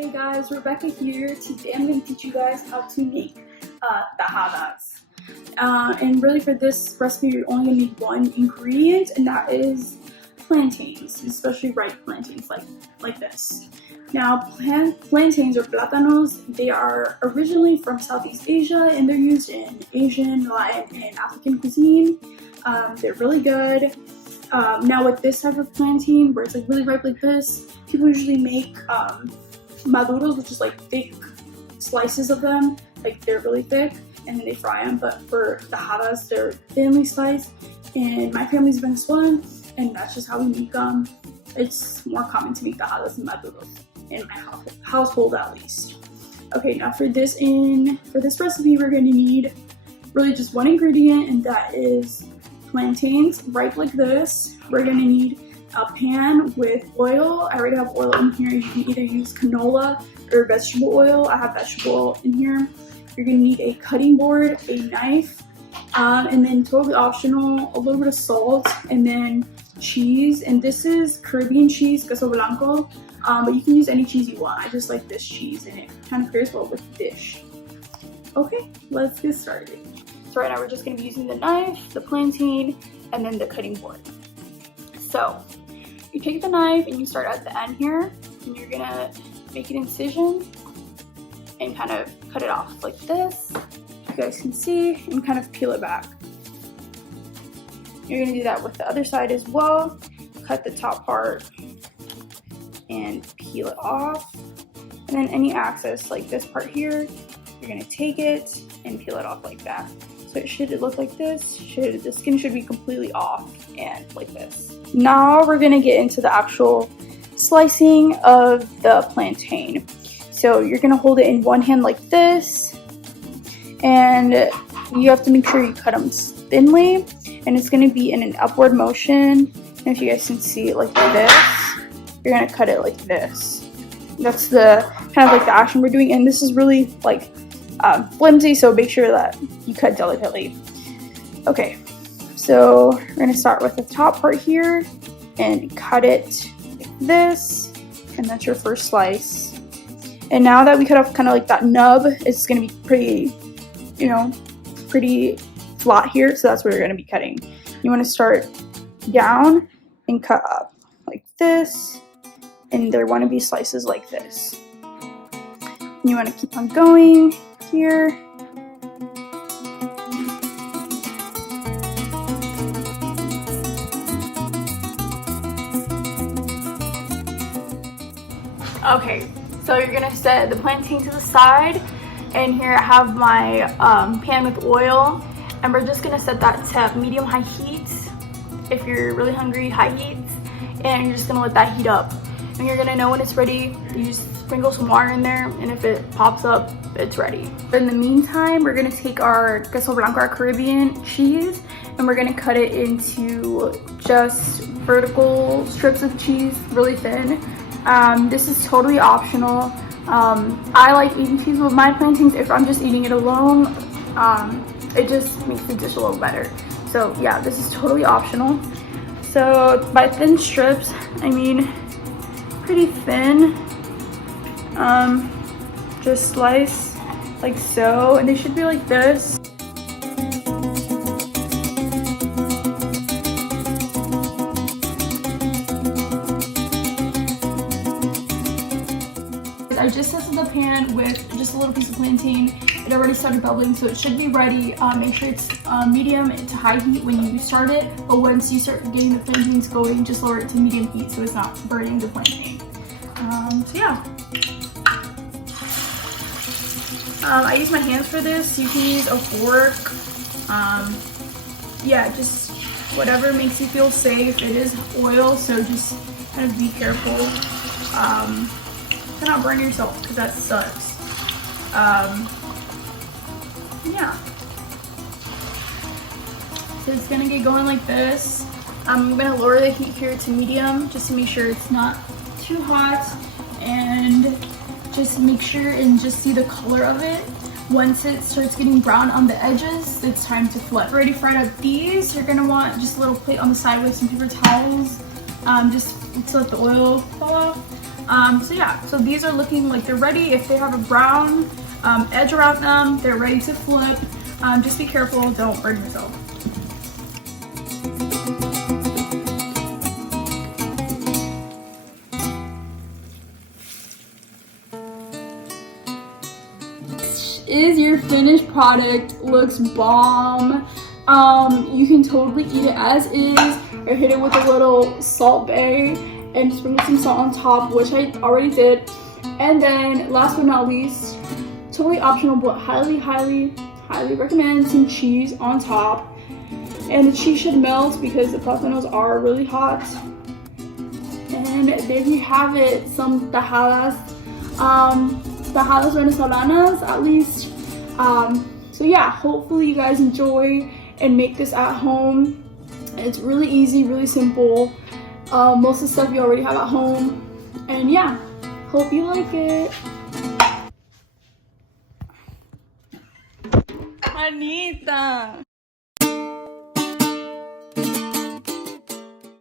Hey guys, Rebecca here. Today I'm going to teach you guys how to make tajadas. And really for this recipe you're only going to need one ingredient, and that is plantains, especially ripe plantains like this. Now plantains or plátanos, they are originally from Southeast Asia and they're used in Asian, Latin, and African cuisine. They're really good. Now with this type of plantain where it's like really ripe like this, people usually make maduros, which is like thick slices of them, like they're really thick, and then they fry them. But for tajadas, they're thinly sliced, and my family's Venezuelan, and that's just how we make them. It's more common to make tajadas and maduros in my household at least. Okay, now for this recipe, we're going to need really just one ingredient, and that is plantains ripe like this. We're going to need a pan with oil. I already have oil in here. You can either use canola or vegetable oil. I have vegetable oil in here. You're gonna need a cutting board, a knife, and then totally optional, a little bit of salt, and then cheese. And this is Caribbean cheese, queso blanco, but you can use any cheese you want. I just like this cheese, and it kind of pairs well with the dish. Okay, let's get started. So right now we're just gonna be using the knife, the plantain, and then the cutting board. So you take the knife and you start at the end here, and you're gonna make an incision and kind of cut it off like this. You guys can see, and kind of peel it back. You're gonna do that with the other side as well. Cut the top part and peel it off. And then any excess, like this part here, you're gonna take it and peel it off like that. So it should look like this. The skin should be completely off and like this. Now we're gonna get into the actual slicing of the plantain. So you're gonna hold it in one hand like this, and you have to make sure you cut them thinly, and it's gonna be in an upward motion. And if you guys can see it like this, you're gonna cut it like this. That's the kind of like the action we're doing, and this is really like flimsy, so make sure that you cut delicately. Okay, so we're gonna start with the top part here and cut it like this, and that's your first slice. And now that we cut off kind of like that nub, it's gonna be pretty, pretty flat here, so that's where you're gonna be cutting. You wanna start down and cut up like this, and there wanna be slices like this. And you wanna keep on going here. Okay, so you're gonna set the plantain to the side, and here I have my pan with oil, and we're just gonna set that to medium-high heat. If you're really hungry, high heat, and you're just gonna let that heat up. And you're gonna know when it's ready. You just sprinkle some water in there, and if it pops up, it's ready. In the meantime, we're gonna take our queso blanco, our Caribbean cheese, and we're gonna cut it into just vertical strips of cheese, really thin. This is totally optional. I like eating cheese with my plantains. If I'm just eating it alone, it just makes the dish a little better. So yeah, this is totally optional. So by thin strips, I mean pretty thin. Just slice like so, and they should be like this. I just tested the pan with just a little piece of plantain. It already started bubbling, so it should be ready. Make sure it's medium to high heat when you start it, but once you start getting the plantains going, just lower it to medium heat so it's not burning the plantain. So yeah. I use my hands for this. You can use a fork. Yeah, just whatever makes you feel safe. It is oil, so just kind of be careful to not burn yourself, because that sucks. Yeah. So it's gonna get going like this. I'm gonna lower the heat here to medium just to make sure it's not too hot, and just make sure and just see the color of it. Once it starts getting brown on the edges, it's time to flip. Already fried up these, you're gonna want just a little plate on the side with some paper towels, just to let the oil fall off. So yeah, so these are looking like they're ready. If they have a brown edge around them, they're ready to flip. Just be careful, don't burn yourself. Is your finished product. Looks bomb. You can totally eat it as is or hit it with a little Salt Bae and sprinkle some salt on top, which I already did. And then last but not least, totally optional but highly recommend some cheese on top. And the cheese should melt because the plátanos are really hot. And there you have it, some tajadas. Tajadas venezolanas at least. So yeah, hopefully you guys enjoy and make this at home. It's really easy, really simple. Most of the stuff you already have at home. And yeah, hope you like it. Anita.